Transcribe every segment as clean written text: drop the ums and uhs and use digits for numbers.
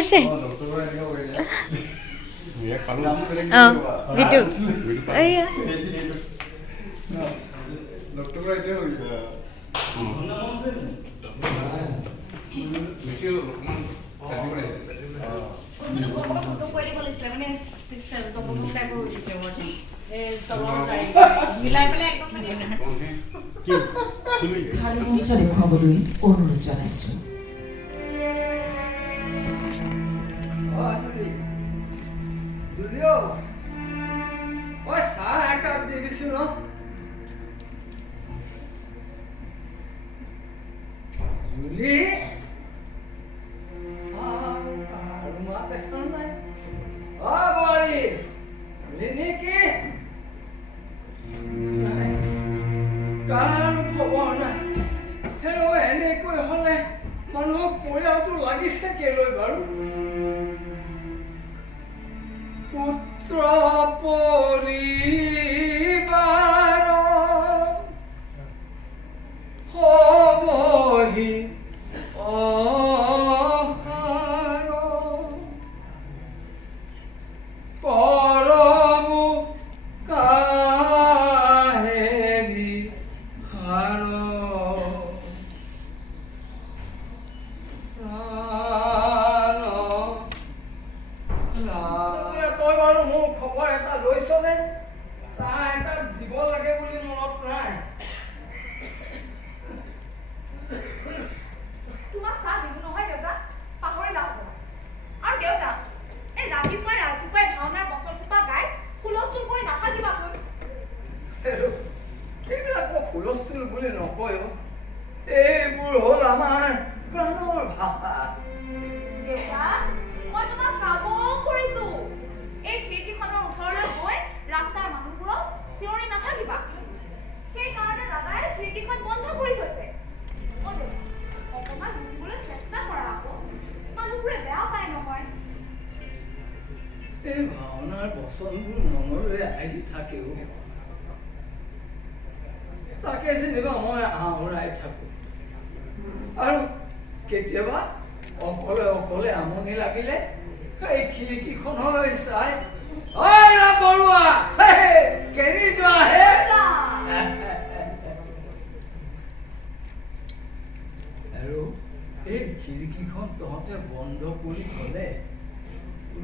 আছে বিটু এইয়া খালি মঞ্চ দেখুৱাবলৈ অনুৰোধ জনাইছোঁ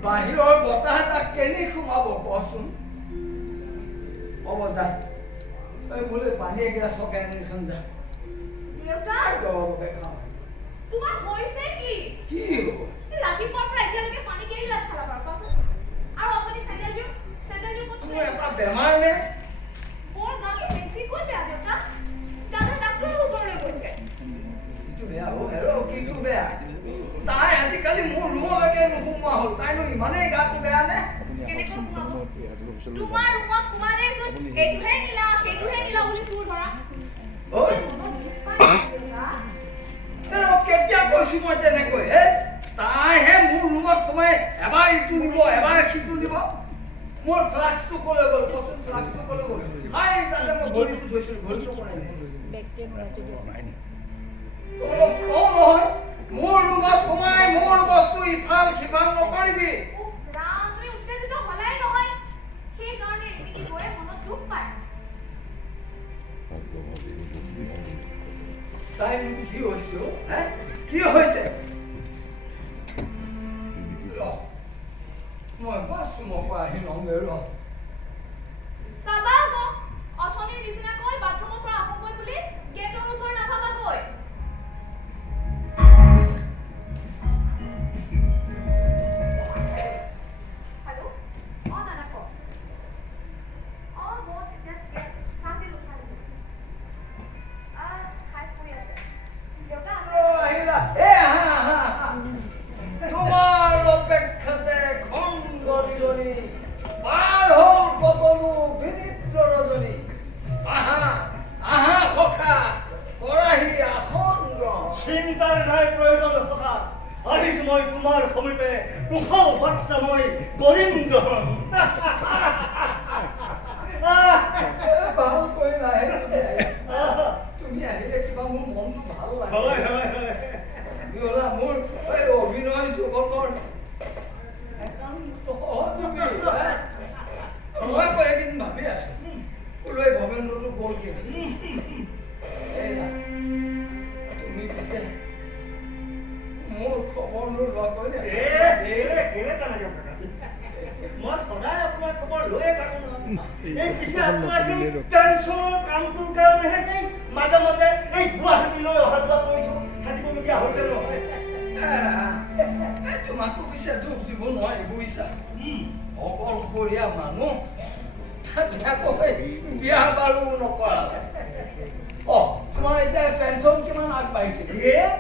বাহিৰৰ বতাহ তাক কেনে সোমাব কচোন অবজা এই বলে পানী এগিলাস সকাই আনিছোন যা দেউতা গৰমে খাওঁ তোমাৰ হৈছে কি কি হ'ব ৰাতিপুৱাৰ পৰা এতিয়ালৈকে পানী কেই গিলাস খালা বাৰু কচোন আৰু আপুনি চেণ্ডেলযোৰ ক'ত মোৰ এটা বেমাৰ নে মোৰ গাটো বেছি কৈ বেয়া দেউতা দাদা ডাক্তৰৰ ওচৰলৈ গৈছে ইটো বেয়া হ'ব হেৰো কিটো বেয়া তাই আজিকালি মোৰ ৰুমলৈকে নোসোমোৱা হ'ল তাইনো ইমানেই গাটো বেয়া নে কেনেকৈ সোমাব তোমাৰ ৰুমত সোমালে এইটোহে নিলা সেইটোহে নিলা বুলি চুৰ ধৰা ঐ কেতিয়া কৈছো মই তেনেকৈ হে তাইহে মোৰ ৰুমত সোমাই এবাৰ ইটো নিব এবাৰ সিটো নিব মোৰ ফ্লাস্কটো ক'লৈ গ'ল কচোন ফ্লাস্কটো ক'লৈ গ'ল হাই তাতে মই ঘড়ীটো থৈছিলোঁ ঘড়ীটো বনাই নাই নহয় মোৰ ৰুমত সোমাই মোৰ বস্তু ইফাল সিফাল নকৰিবি ৰাম তুমি উত্তেজিত হলাই নহয় সেই কাৰণে এনে গৈ মনত দুখ পায় তাই কি হৈছে হে কি হৈছে মই বাথৰুমৰ পৰা আহি লওঁগৈ ৰ চাবা আকৌ অথনিৰ নিচিনাকৈ বাথৰুমৰ পৰা আহোগৈ বুলি গেটৰ ওচৰ নাভাবাগৈ বতৰ একান্ত সহযোগী মই আকৌ এদিন ভাবি আছো ওলাই ভৱেন্দ্ৰটো গ'ল কেনে তুমি পিছে মোৰ খবৰ নোলোৱাকৈ মই সদায় আপোনাৰ খবৰ লৈয়ে থাকো এই পিছে আপোনাৰ সেই পেঞ্চনৰ কামটোৰ কাৰণেহে এই মাজে মাজে এই গুৱাহাটীলৈ অহা যোৱা কৰিছো থাকিবলগীয়া হৈছে নহয় তোমাকো পিছে দুখ দিব নোৱাৰি বুজিছা অকলশৰীয়া মানুহ তাতে আকৌ বিয়া বাৰু নকৰা তোমাৰ এতিয়া পেঞ্চন কিমান আগবাঢ়িছে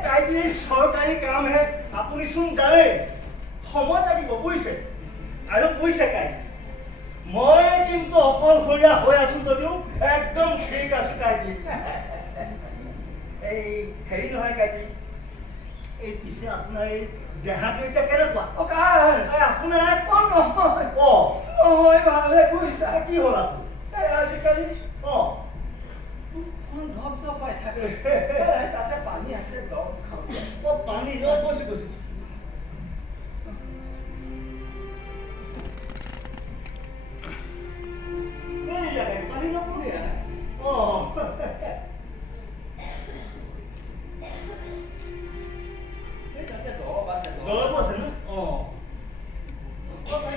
কাইটি চৰকাৰী কামহে আপুনি চোন জানে সময় লাগিব বুজিছে আৰু বুজিছে কাই মই কিন্তু অকলশৰীয়া হৈ আছো যদিও একদম ঠিক আছে কাইটি এই হেৰি নহয় কাইটি এই পিছে আপোনাৰ এই দেহাটো এতিয়া কেনেকুৱা আপোনাৰ নহয় ভালে বুজিছা কি হ'ল আজিকালি ধপ ধপাই থাকে তাতে পানী আছে দৰৱ খাব পানী কৈছো কৈছো পানী নপৰে তাতে দৰৱ আছে দৰৱ আছে ন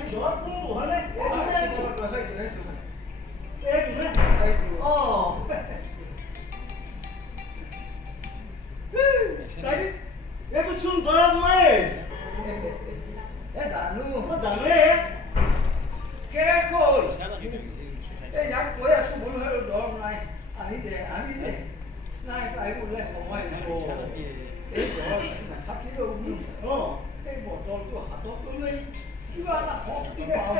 দৰৱ কোনটো হয়নে এইটো চোন দৰৱ মই জানো জানে শেষ হ'ল ইয়াক কৈ আছো বোলো দৰৱ নাই আনি দে নাই তাই বোলে সময় নাই এই দৰৱ নাথাকিলেও বুজিছা এই বটলটো হাতত লৈ কিবা এটা শক্তি পাওঁ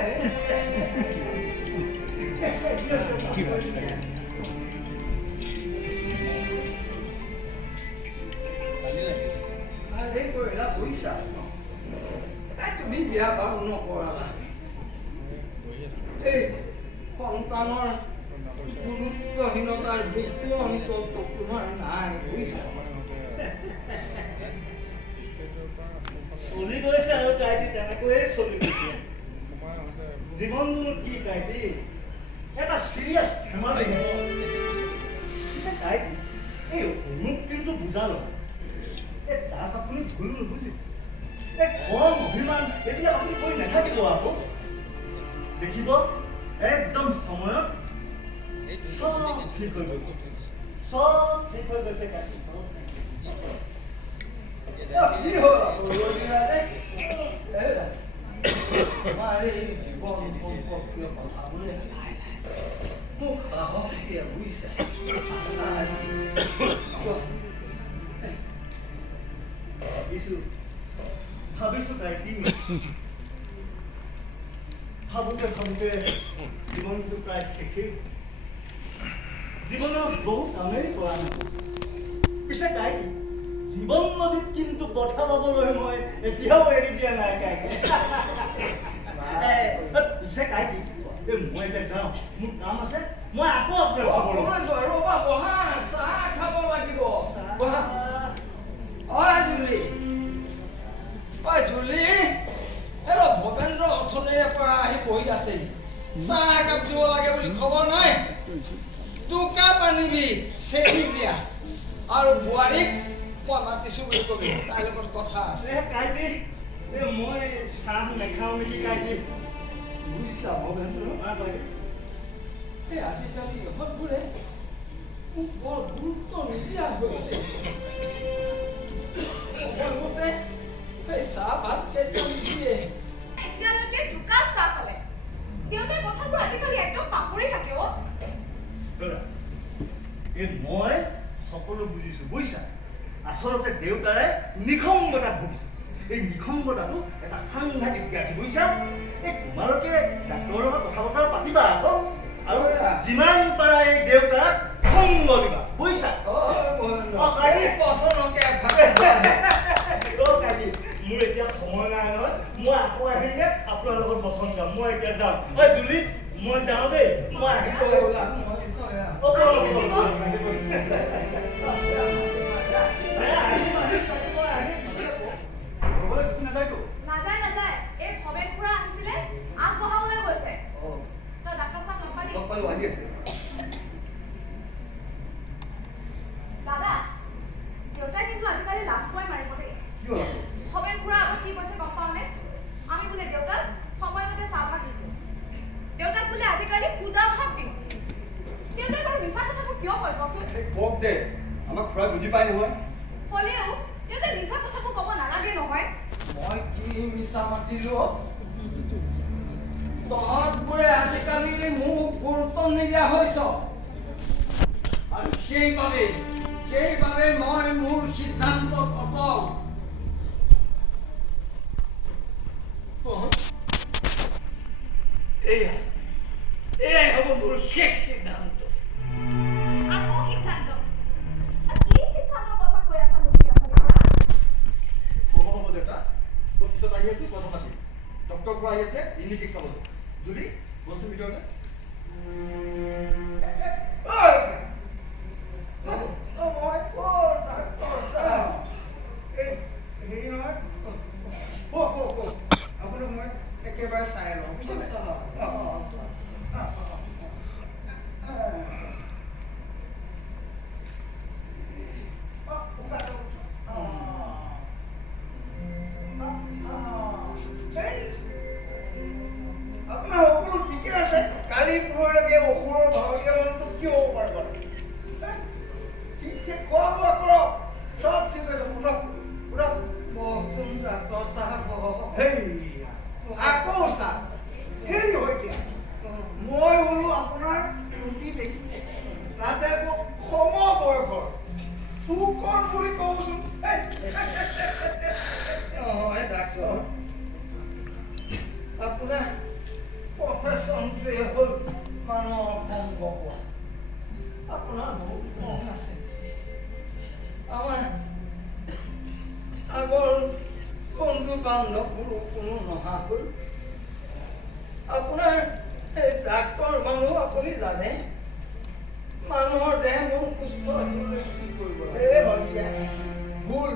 কৰিলা বুজিছা তুমি বিয়া বাৰু নকৰালা এই সন্তানৰ গুৰুত্বহীনতাৰ বেছি অন্তৰটো তোমাৰ নাই বুজিছা চলি গৈছে আৰু কাইটি তেনেকৈয়ে চলি গৈছে জীৱনটো কি কাইটি এটা চিৰিয়াছ ধেমালি পিছে কাইটি এই মোক কিন্তু বুজালো তাত আপুনি ভুল নুবুজি এই খং অভিমান এইবিলাক আপুনি কৈ নাথাকিব আকৌ দেখিব একদম সময়ত চব ঠিক হৈ গৈছে কাইটি কি হ'ল তোমাৰ এই জীৱন সম্পৰ্কীয় কথা বোলে মোক সাহস দিয়ে বুজিছা ভাবিছো কাইটি ভাবোতে জীৱনটো প্ৰায় শেষেই জীৱনৰ বহু কামেই কৰা নাই পিছে কাইটি জীৱন নদীত কিন্তু কথা পাবলৈ মই এতিয়াও এৰি দিয়া নাই কাইটি পিছে কাইটি মই এতিয়া যাওঁ মোৰ কাম আছে মই আকৌ আপোনাৰ খবৰ ৰ'বা বহা চাহ খাব লাগিব বহা জুলি ভৱেন্দ্ৰ অথনিৰে পৰা আহি বহি আছে চাহ একাপ দিব লাগে বুলি খবৰ নাই দুকাপ আনিবি চেনি দিয়া আৰু বোৱাৰীক মই মাতিছো বুলি কবি তাইৰ লগত কথা আছে কাইটি মই চাহ নাখাওঁ নেকি কাইটি বুজিছা ভৱেন্দ্ৰ আজিকালি ইহঁতবোৰে মোক বৰ গুৰুত্ব নিদিয়া হৈছে সময়মতে সেই চাহ ভাত কেতিয়া নিদিয়ে এতিয়ালৈকে দুকাপ চাহ খালে দেউতাই কথাবোৰ আজিকালি একদম পাহৰি থাকে মই সকলো বুজিছো বুজিছা আচলতে দেউতাৰে নিসংগতা ভুগিছে এই নিসংগতাটো এটা সাংঘাতিক ব্যাধি বুজিছা এই তোমালোকে ডাক্তৰৰ লগত কথা বতৰা পাতিবা আকৌ আৰু যিমান পাৰা এই দেউতাক সংগ দিবা বুজিছা মোৰ এতিয়া সময় নাই নহয় মই আকৌ আহিলে আপোনাৰ লগত বচন যাম মই এতিয়া যাম জুলি মই যাওঁ দেই মই আহিম দে আমাক খুৰাই বুজি পাই নহয় হ'লেও ইয়াতে মিছা কথাবোৰ ক'ব নালাগে নহয় মই কি মিছা মাতিলো তহঁতবোৰে আজিকালি মোক গুৰুত্ব নিদিয়া হৈছ আৰু সেইবাবে মই মোৰ সিদ্ধান্তত অটল এয়াই হ'ব মোৰ শেষ সিদ্ধান্ত আকৌ সিদ্ধান্ত কি সিদ্ধান্তৰ কথা কৈ আছা মোক হ'ব দেউতা মই পিছত আহি আছো কথা পাতিম ডক্টৰ খুৰা আহি আছে ইণ্ডিকেট চাব জুলি বলচোন ভিতৰলৈ আপোনাক মই একেবাৰে চাই লওঁ আপোনাৰ সকলো ঠিকে আছে কালি পৰহিলৈকে অসুৰৰ ভাৱৰীয়া মনটো কিয় হ'ব পাৰিব ঠিকছে খোৱা বোৱা কৰক চব ঠিক আছে উঠক ডাক্তৰ চাহাব আকৌ চা হেৰি হয় এতিয়া মই হ'লো আপোনাৰ ৰুটি দেখি তাতে আকৌ সম বয়সৰ সুকণ বুলি কওঁচোন ডাক্তৰ আপোনাৰ প্ৰফেশ্যনটোৱে হ'ল মানুহৰ সংগ পোৱা আপোনাৰ বহুত কম আছে আমাৰ আগৰ বন্ধু বান্ধৱবোৰো কোনো নহা হ'ল আপোনাৰ এই ডাক্তৰ মানুহ আপুনি জানে মানুহৰ দেহ মন সুস্থ ৰাখিবলৈ কি কৰিব লাগে ভুল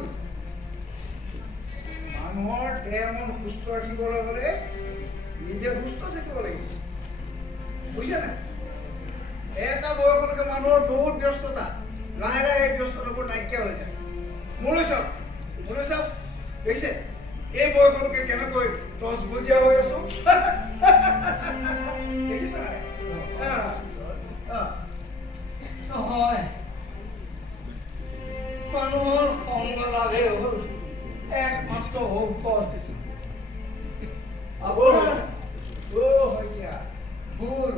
মানুহৰ দেহ মন সুস্থ ৰাখিবলৈ হ'লে নিজে সুস্থ থাকিব লাগিব বুজিছে নাই এটা বয়সলৈকে মানুহৰ বহুত ব্যস্ততা লাহে লাহে ব্যস্ততাবোৰ নাইকিয়া হৈ যায় মোলৈ চাওক দেখিছে এই বয়সলৈকে কেনেকৈ টচ বুজিয়া হৈ আছো দেখিছে নাই নহয় মানুহৰ সংগ লাভেই হ'ল একমাত্ৰ ঔষধ ভুল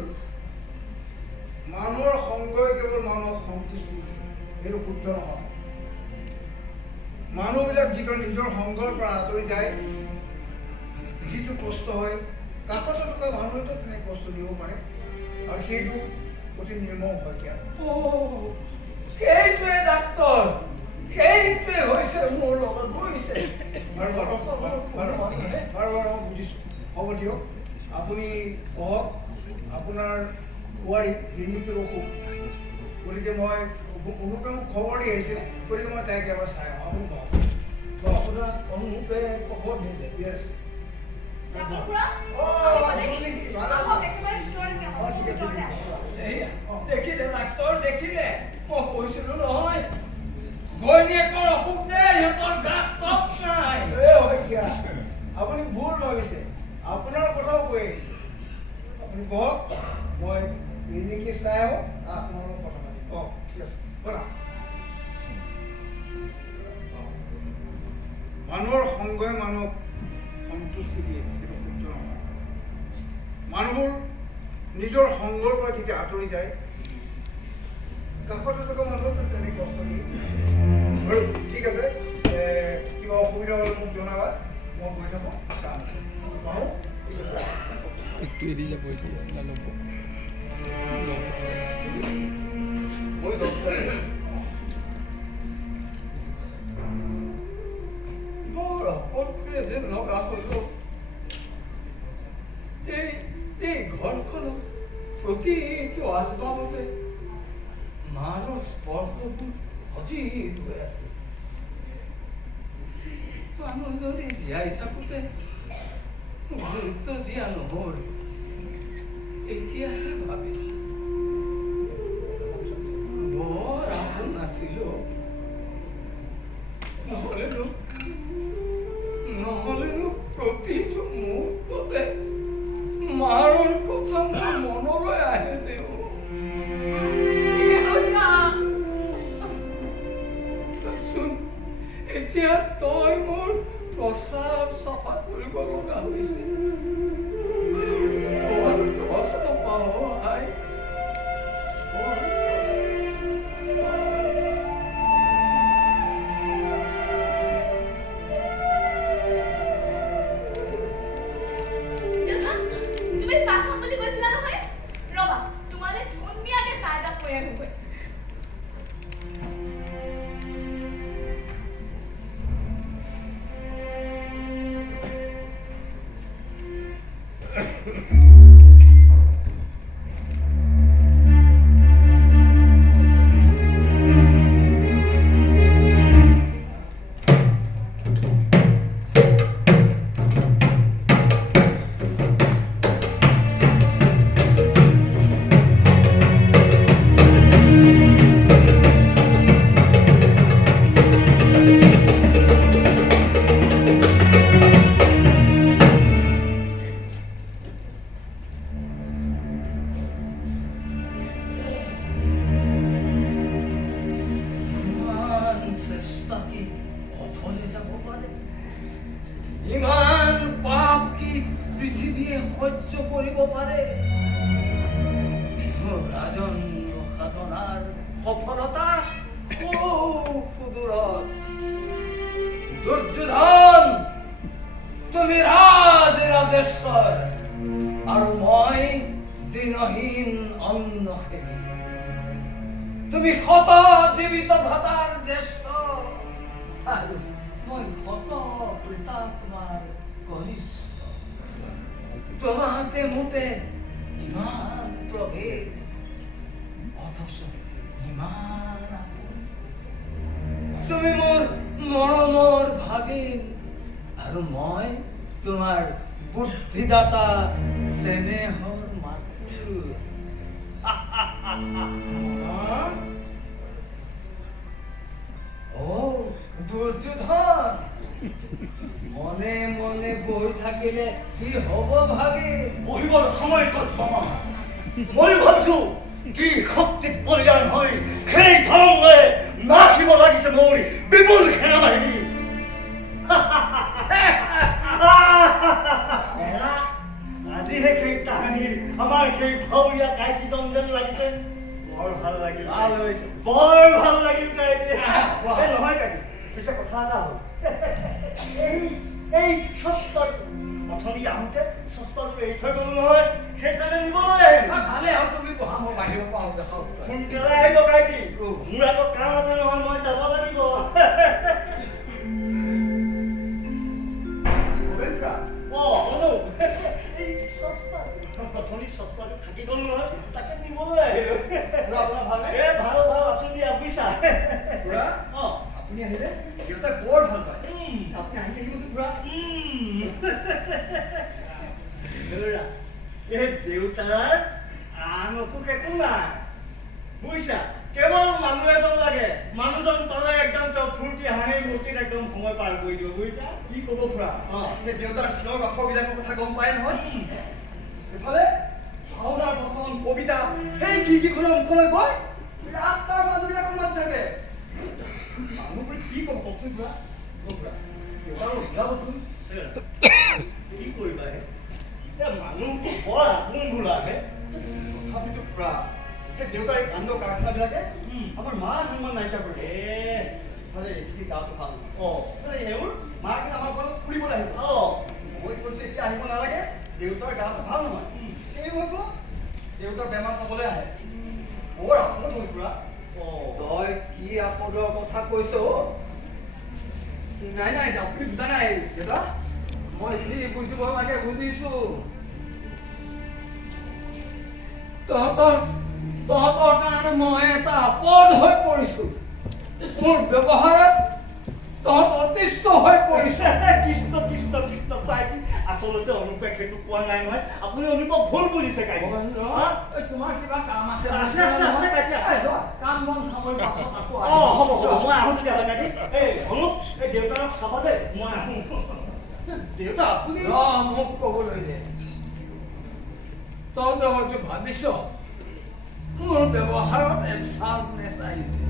মানুহৰ সংগই কেৱল মানুহক সন্তুষ্টি সেইটো শুদ্ধ নহয় মানুহবিলাক যিটো নিজৰ সংগৰ পৰা আঁতৰি যায় যিটো কষ্ট হয় কাষতে থকা মানুহেতো তেনে কষ্ট দিব পাৰে আৰু সেইটো অতি নিৰ্মম শইকীয়া সেইটোৱে ডাক্তৰ সেইটোৱে হৈছে মোৰ লগত গৈছে বাৰু মই বুজিছোঁ হ'ব দিয়ক আপুনি কওক আপোনাৰ বোৱাৰী ৰিণিকৰ অসুখ গতিকে মই অনুপে মোক খবৰ দি আহিছিলে গতিকে মই তাইক এবাৰ চাই আহোঁ আপুনি কওক আপোনাৰ অনুপে খবৰ দিলে য়েছ ডাক্তৰ খুৰা দেখিলে ডাক্তৰ দেখিলে মই কৈছিলো নহয় ঘৈণীয়েকৰ অসুখ যে সিহঁতৰ গাত তপ নাই আপুনি ভুল ভাবিছে আপোনাৰ কথাও কৈ আহিছে আপুনি কওক মই ৰিণিকে চাই আহোঁ আপোনাৰ লগত কথা পাতিম কওক ঠিক আছে ব'লা মানুহৰ সংগই মানুহক সন্তুষ্টি দিয়ে সেইটো শুদ্ধ নহয় মানুহবোৰ নিজৰ সংগৰ পৰা যেতিয়া আঁতৰি যায় কাষতে থকা মানুহক তেনেকৈ কষ্ট দিয়ে বাৰু ঠিক আছে কিবা অসুবিধা হ'লে মোক জনাবা মই গৈ থাকোঁ কাম আছে বাৰু ঠিক আছে একটু এড়িয়ে যাবো এতিয়া লালব মই ডক্টৰ মোৰ অকলটোৱে যেন লগা হলো এই ঘৰখনত প্ৰতিটো আচবাবতে মানৱ স্পৰ্শবোৰ সজীৱ হৈ আছে মানুহজনী জীয়াই থাকোঁতে গুৰুত্ব দিয়া নহ'ল এতিয়াহে ভাবিছো বৰ আপোন নাছিলো নহ'লেনো প্ৰতিটো মুহূৰ্ততে মাৰৰ কথা মোৰ মনলৈ আহে দেও তই মোৰ প্ৰস্ৰাৱ চাফা কৰিব লগা হৈছে বৰ কষ্ট পাওঁ আই বৰ কষ্ট দেউতা, তুমি চাহ খাম বুলি কৈছিলা নহয়? ৰবা, তোমালে ধুনীয়াকে চাহ একাপ লৈ আহোগৈ। ইমান চেষ্টা কি অথলে যাব পাৰে ইমান পাপ কি পৃথিৱীয়ে সহ্য কৰিব পাৰে ৰাজন্দ্ৰ সাধনাৰ সফলতা সুদূৰত দুৰ্যোধন তুমি ৰাজেশ্বৰ আৰু মই দিনহীন অন্নসেৱী তুমি শত জীৱিত ভ্ৰাতাৰ জ্যেষ্ঠ আৰু মই শত প্ৰেতাত্মাৰ কনিষ্ঠ তোমাতে মোতে ইমান প্ৰভেদ অথচ ইমান আপোন তুমি মোৰ মৰমৰ ভাগিন আৰু মই তোমাৰ বুদ্ধিদাতা চেনেহৰ মাতৃ দুৰ্যোধন মনে মনে বহি থাকিলে কি হব ভাগে বহিবৰ সময় ক'ত পাবা মই ভাবিছো কি শক্তিত বলিয়ান হৈ সেই ধৰণে নাচিব লাগিছে মোৰ বিপুল সেনাবাহিনী আজিহে সেই তাহানিৰ আমাৰ সেই ভাউৰীয়া কাইটিজন যেন লাগিছে বৰ ভাল লাগিল ভাল হৈছে। বৰ ভাল লাগিল কাইটি এই নহয় কাইটি পিছে কথা এটা হ'ল এই চস্তাটো অথনি আহোঁতে চস্তাটো এৰি থৈ গ'লো নহয় সেইকাৰণে নিবলৈ আহিলো ভালে হ'ল তুমি বহা মই বাহিৰৰ পৰা দেখাও সোনকালে আহিব কাইটি মোৰ আকৌ কাম আছে নহয় মই যাব লাগিব এই চস্তা অথনি চস্তাটো থাকি গ'ল নহয় তাকে নিবলৈ আহিলো এ ভাল ভাল আছো দিয়া বুজিছা অঁ আপুনি আহিলে দেউতাক বৰ ভাল পায় আপুনি আহি থাকিবচোন খুৰা এই দেউতাৰ আন অসুখ একো নাই বুজিছা কেৱল মানুহ এজন লাগে মানুহজন পালে একদম তেওঁ ফূৰ্তি হাঁহি মূৰ্তিত একদম সময় পাৰ কৰি দিব বুজিছা কি ক'ব খুৰা অঁ। দেউতাৰ চিঞৰ বাখৰবিলাকৰ কথা গম পায় নহয় এফালে ভাওনাৰ বচন কবিতা সেই খিৰিকীখনৰ মুখলৈ গৈ ৰাস্তাৰ মানুহবিলাকৰ মাত থাকে মানুহবোৰে কি ক'ব কওকচোন খুৰা দেউতাক বুজাবচোন কি কৰিবা হে মানুহটো বৰ আপোন বোলাহে তথাপিতো খুৰা সেই দেউতাৰ এই কাণ্ড কাৰখানাবিলাকে আমাৰ মান সন্মান নাইকিয়া কৰে ইফালে এদিকে গাটো ভাল অঁ ইফালে এওঁৰ মাকে আমাৰ ঘৰত ফুৰিবলৈ আহিব অঁ মই কৈছো এতিয়া আহিব নালাগে দেউতাৰ গাটো ভাল নহয় এওঁ আকৌ দেউতাৰ বেমাৰ চাবলৈ আহে বৰ আপদ হ'ল খুৰা অঁ তই কি আপদৰ কথা কৈছ নাই নাই আপুনি বুজা নাই দেউতা মই যি বুজিব লাগে বুজিছো তহঁতৰ কাৰণে মই এটা আপদ হৈ পৰিছো মোৰ ব্যৱহাৰত তহঁত অতিষ্ঠ হৈ পৰিছে কৃষ্ণ কৃষ্ণ কৃষ্ণ কাইটি আচলতে অনুপে সেইটো কোৱা নাই নহয় আপুনি অনুপক ভুল বুজিছে কাইটি তোমাৰ কিবা কাম আছে আছে, আছে, আছে, কাইটি, আছে। যোৱা, কাম বন সামৰি পাছত আকৌ অঁ হ'ব আহিম। হ'ব মই আহোঁ তেতিয়াহ'লে কাইটি এই অনুপ এই দেউতাক চাব দেই মই আহোঁ দেউতা আপুনি মোক ক'বলৈ দে তই হয়তো ভাবিছ মোৰ ব্যৱহাৰত এনচাৰ্টনেছ আহিছে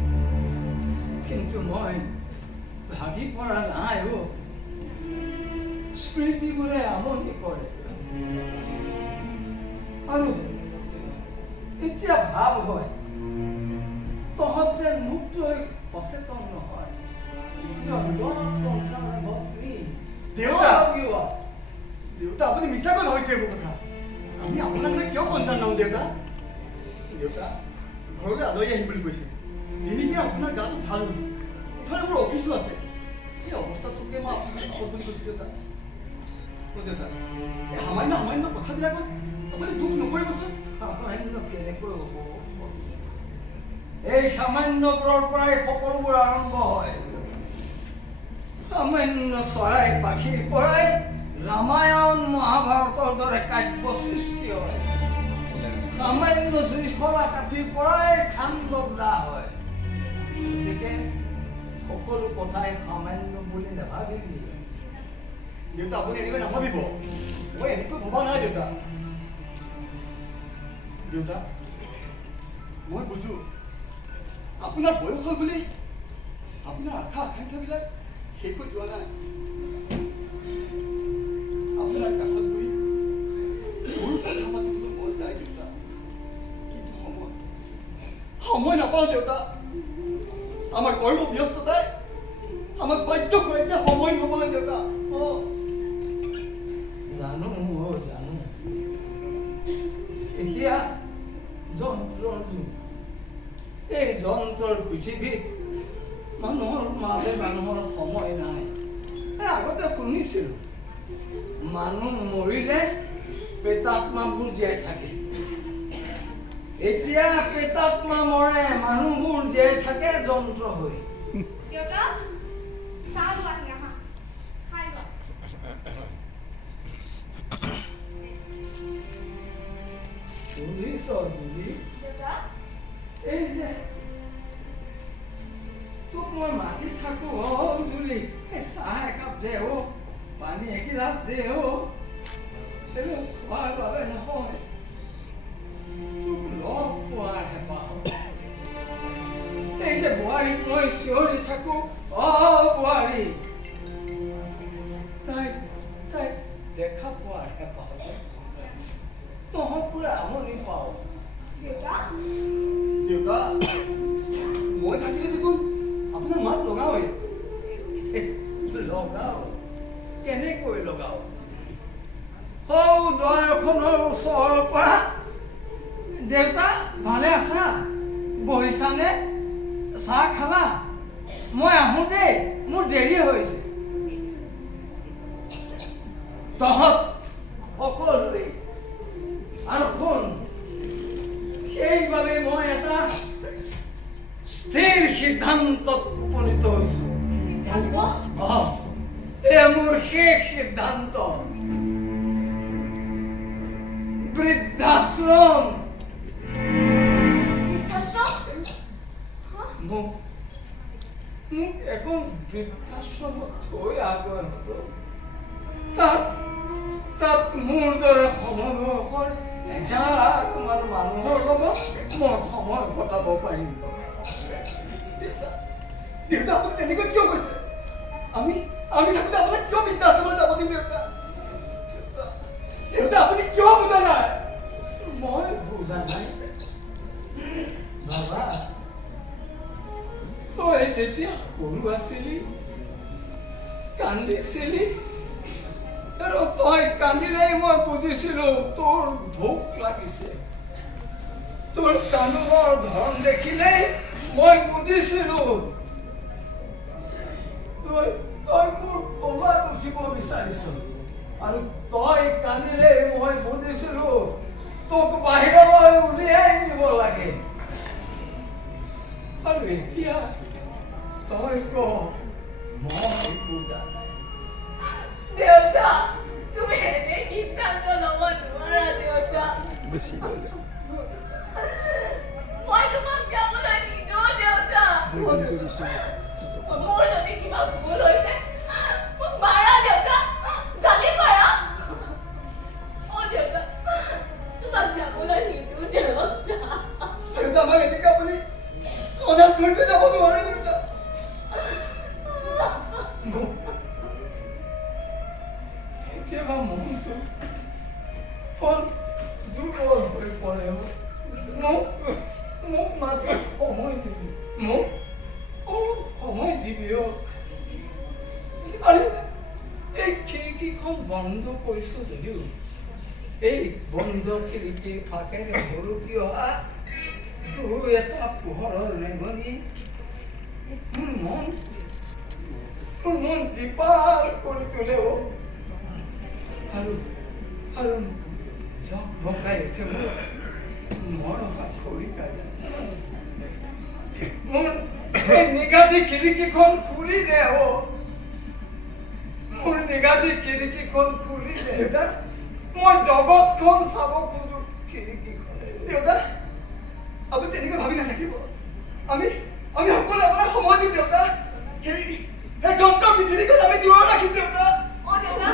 কিন্তু মই ভাগি পৰা নাই অ স্মৃতিবোৰে আমনি কৰে আৰু এতিয়া ভাৱ হয় তহঁত যেন মুক্ত হৈ সচেতন নহয় দেউতা দেউতা আপুনি মিছাকৈ ভাবিছে এইবোৰ কথা আমি আপোনাক লৈ কিয় কনচাৰ্ণ নহওঁ দেউতা দেউতা ঘৰলৈ আলহী আহিম বুলি কৈছে এনেকৈ আপোনাৰ গাটো ভাল নহয় ইফালে মোৰ অফিচো আছে এই অৱস্থাটোকে মই আপোনাক আচল বুলি কৈছোঁ দেউতা দেউতা এই সামান্য কথাবিলাকত আপুনি দুখ নকৰিবচোন সামান্য কেনেকৈ হ'ব এই সামান্যবোৰৰ পৰাই সকলোবোৰ আৰম্ভ হয় সামান্য চৰাই পাখিৰ পৰাই ৰামায়ণ মহাভাৰতৰ দৰে কাব্য সৃষ্টি হয় সামান্য জুই ফলা কাঠিৰ পৰাই খাণ্ড বুলা হয় গতিকে সকলো কথাই সামান্য বুলি নাভাবিবি দেউতা আপুনি এনেকৈ নাভাবিব মই এনেকৈ ভবা নাই দেউতা দেউতা মই বুজো আপোনাৰ বয়স হ'ল বুলি আপোনাৰ আশা আকাংক্ষাবিলাক শেষ হৈ যোৱা নাই আপোনাৰ কাষত বহি মোৰ কথা পাতিবলৈ মন যায় দেউতা কিন্তু সময় নাপাওঁ দেউতা আমাৰ কৰ্ম ব্যস্ততাই আমাক বাধ্য কৰে যে সময় নহ'বলৈ দেউতা জানো জানো এতিয়া যন্ত্ৰৰ যুগ এই যন্ত্ৰৰ পৃথিৱীত মানুহৰ মাজে মানুহৰ সময় নাই আগতে শুনিছিলোঁ মানুহ মৰিলে প্ৰেতাত্মাবোৰ জীয়াই থাকে এতিয়া প্ৰেতাত্মা মৰে মানুহবোৰ জীয়াই থাকে যন্ত্ৰ হৈ দেউতা চাহ লোৱাহি আহা খাই লোৱা শুনিছ জুলি দেউতা এই যে তোক মই মাতি থাকো জুলি এই চাহ একাপ দে পানী এগিলাচ দে এইবোৰ খোৱাৰ বাবে নহয় তোক লগ পোৱাৰ হেঁপাহ এই যে বোৱাৰীক মই চিঞৰি থাকো বোৱাৰী তাইক দেখা পোৱাৰ হেঁপাহ তহঁতবোৰে আমনি পাওঁ দেউতা দেউতা মই থাকিলে দেখোন আপোনাৰ মাত লগাওঁৱেই লগাও কেনেকৈ লগাও সৌ দুৱাৰখনৰ ওচৰৰ পৰা দেউতা ভালে আছা বহিছানে চাহ খালা মই আহোঁ দেই মোৰ দেৰি হৈছে তহঁত সকলোৱে আৰু শুন সেইবাবে মই এটা স্থিৰ সিদ্ধান্তত উপনীত হৈছোঁ এয়া মোৰ শেষ সিদ্ধান্ত বৃদ্ধাশ্ৰম মোক এখন বৃদ্ধাশ্ৰমত থৈ আগত তাত মোৰ দৰে সমবয়সৰ এজাক মানুহৰ লগত মই সময় কটাব পাৰিম দেউতা আপুনি তেনেকৈ কিয় কৈছে আমি থাকোঁতে আপোনাক কিয় বৃদ্ধাশ্ৰমলৈ যাব দিম দেউতা দেউতা আপুনি কিয় বুজা নাই মই বুজা নাই বাবা তই যেতিয়া সৰু আছিলি কান্দিছিলি আৰু তই কান্দিলেই মই বুজিছিলো তোৰ ভোক লাগিছে তোৰ কান্দোনৰ ধৰণ দেখিলেই মই বুজিছিলো তই মোৰ কবাত উঠিব বিচাৰিছ আৰু তই কান্দিলেই মই বুজিছিলো তোক বাহিৰলৈ উলিয়াই নিব লাগে আৰু এতিয়া তই ক মই বুজা নাই দেউতা তুমি এনে সিদ্ধান্ত ল'ব নোৱাৰা দেউতা বেছি ক'লে মই তোমাক যাবলৈ নিদিওঁ দেউতা ভুল কৰিছে মোৰ যদি কিবা ভুল হৈছে মোক মাৰা দেউতা গালি মাৰা দেউতা তোমাক যাবলৈ নিদিওঁ দেউতা দেউতা আমাক এনেকৈ আপুনি অনাথ কৰি থৈ যাব নোৱাৰে দেউতা কেতিয়াবা মনটো বৰ দুৰ্বল হৈ পৰে মোক মাত্ৰ সময় দিবি মোক অলপ সময় দিবি আৰু এই খিৰিকীখন বন্ধ কৰিছো যদিও এই বন্ধ খিৰিকীৰ ফাঁকেৰে সৰুকি অহা দুই এটা পোহৰৰ ৰেঙনি মোৰ মন জীপাল কৰি তোলে আৰু জক ভকাই উঠে মোৰ মৰমা খৰিকা মোৰ এই নিগাজি খিৰিকীখন খুলি দে মোৰ নিগাজি খিৰিকীখন খুলি দে মই জগতখন চাব খোজো খিৰিকীখনে দেউতা আপুনি তেনেকৈ ভাবি নাথাকিব আমি সকলোৱে আপোনাক সময় দিম দেউতা সেই যন্ত্ৰ পৃথিৱীখন আমি দূৰত ৰাখিম দেউতা অ দেউতা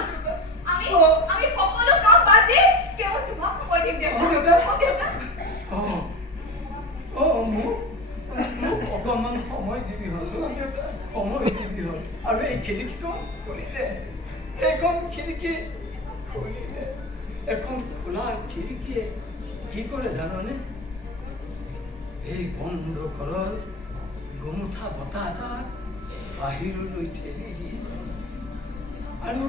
আমি সকলো কাম বাদ দি কেৱল তোমাক সময় দিম দেউতা দেউতা। অ দেউতা মোক অকণমান সময় দিবি হ'ল সময় দিবি হ'ল আৰু এই খিৰিকীখন খুলি দে এইখন খিৰিকী খুলি দে এখন খোলা খিৰিকীয়ে কি কৰে জাননে এই বন্ধ ঘৰৰ গোমোঠা বতাহজাক বাহিৰলৈ ঠেলি দিয়ে আৰু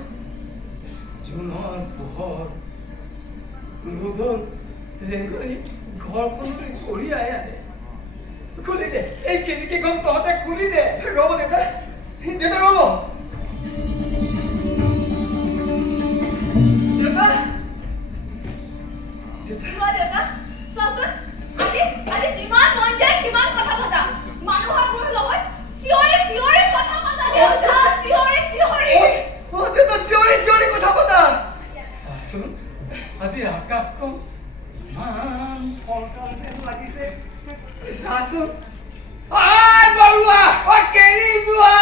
জোনৰ পোহৰ ৰ'দৰ ৰেঙনি ঘৰখনলৈ কঢ়িয়াই আনে খুলি দে এই খিৰিকীখন তহঁতে খুলি দে ৰ'ব দেউতা দেউতা ৰ'ব দেউতা চোৱা দেউতা চোৱাচোন আজি যিমান মন যায় সিমান কথা পতা মানুহৰ লগত চিঞৰি কথা পতা দেউতা চিঞৰি দেউতা চিঞৰি কথা পতা চাচোন আজি আকাশখন ইমান ফৰকাল যেন লাগিছে চাচোন বৰুৱা কেৰি যোৱা